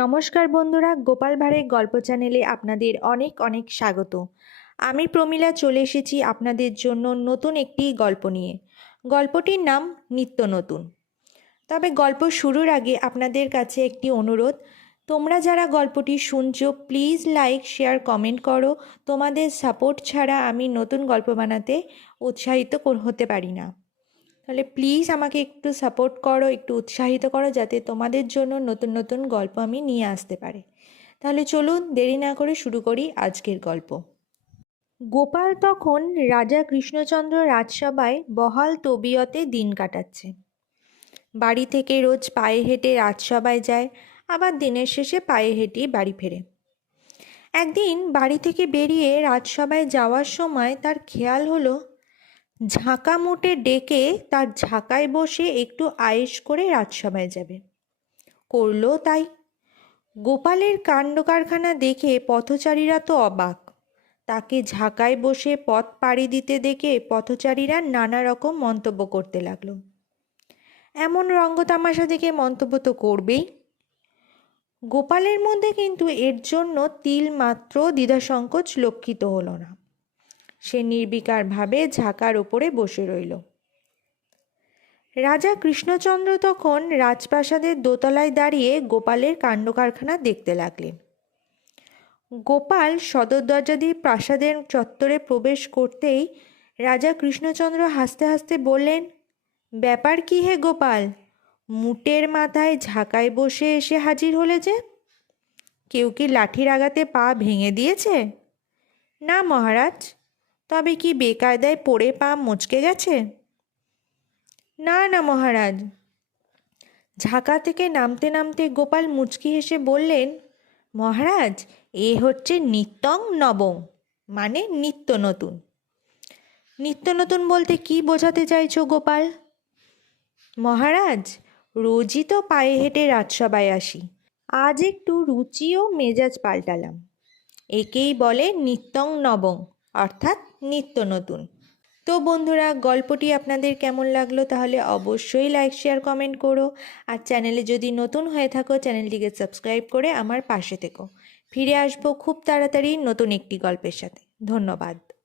নমস্কার বন্ধুরা, গোপাল ভাঁড়ের গল্প চ্যানেলে আপনাদের অনেক অনেক স্বাগত। আমি প্রমীলা চলে এসেছি আপনাদের জন্য নতুন একটি গল্প নিয়ে। গল্পটির নাম নিত্য নতুন। তবে গল্প শুরুর আগে আপনাদের কাছে একটি অনুরোধ। তোমরা যারা গল্পটি শুনছো, প্লিজ লাইক, শেয়ার, কমেন্ট করো। তোমাদের সাপোর্ট ছাড়া আমি নতুন গল্প বানাতে উৎসাহিত হতে পারি না। তাহলে প্লিজ আমাকে একটু সাপোর্ট করো, একটু উৎসাহিত করো যাতে তোমাদের জন্য নতুন নতুন গল্প আমি নিয়ে আসতে পারি। তাহলে চলুন দেরি না করে শুরু করি আজকের গল্প। গোপাল তখন রাজা কৃষ্ণচন্দ্র রাজসভায় বহাল তবিয়তে দিন কাটাচ্ছে। বাড়ি থেকে রোজ পায়ে হেঁটে রাজসভায় যায়, আবার দিনের শেষে পায়ে হেঁটেই বাড়ি ফেরে। একদিন বাড়ি থেকে বেরিয়ে রাজসভায় যাওয়ার সময় তার খেয়াল হলো ঝাঁকা মুটে ডেকে তার ঝাঁকায় বসে একটু আয়েশ করে রাজসভায় যাবে। করল তাই। গোপালের কাণ্ড কারখানা দেখে পথচারীরা তো অবাক। তাকে ঝাঁকায় বসে পথ পাড়ি দিতে দেখে পথচারীরা নানা রকম মন্তব্য করতে লাগল। এমন রঙ্গতামাশা দেখে মন্তব্য তো করবেই। গোপালের মধ্যে কিন্তু এর জন্য তিল মাত্র দ্বিধাসংকোচ লক্ষিত হলো না। সে নির্বিকারভাবে ঝাঁকার ওপরে বসে রইল। রাজা কৃষ্ণচন্দ্র তখন রাজপ্রাসাদের দোতলায় দাঁড়িয়ে গোপালের কাণ্ডকারখানা দেখতে লাগলেন। গোপাল সদর দরজা দিয়ে প্রাসাদের চত্বরে প্রবেশ করতেই রাজা কৃষ্ণচন্দ্র হাসতে হাসতে বললেন, ব্যাপার কি হে গোপাল? মুটের মাথায় ঝাঁকায় বসে এসে হাজির হলে যে? কেউ কি লাঠির আঘাতে পা ভেঙে দিয়েছে? না মহারাজ তবে কি বেকায়দায় পড়ে পা মচকে গেছে? না না মহারাজ। ঝাঁকা থেকে নামতে নামতে গোপাল মুচকি হেসে বললেন, মহারাজ, এ হচ্ছে নিত্যং নবম মানে নিত্য নতুন। নিত্য নতুন বলতে কি বোঝাতে চাইছো গোপাল? মহারাজ, রোজই তো পায়ে হেঁটে রাজসভায় আসি, আজ একটু রুচি ও মেজাজ পাল্টালাম। একেই বলে নিত্যং নবং অর্থাৎ নিত্য নতুন। তো বন্ধুরা, গল্পটি আপনাদের কেমন লাগল তাহলে অবশ্যই লাইক শেয়ার কমেন্ট করো। আর চ্যানেলে যদি নতুন হয়ে থাকো, চ্যানেলটিকে সাবস্ক্রাইব করে আমার পাশে থেকো। ফিরে আসব খুব তাড়াতাড়ি নতুন একটি গল্পের সাথে। ধন্যবাদ।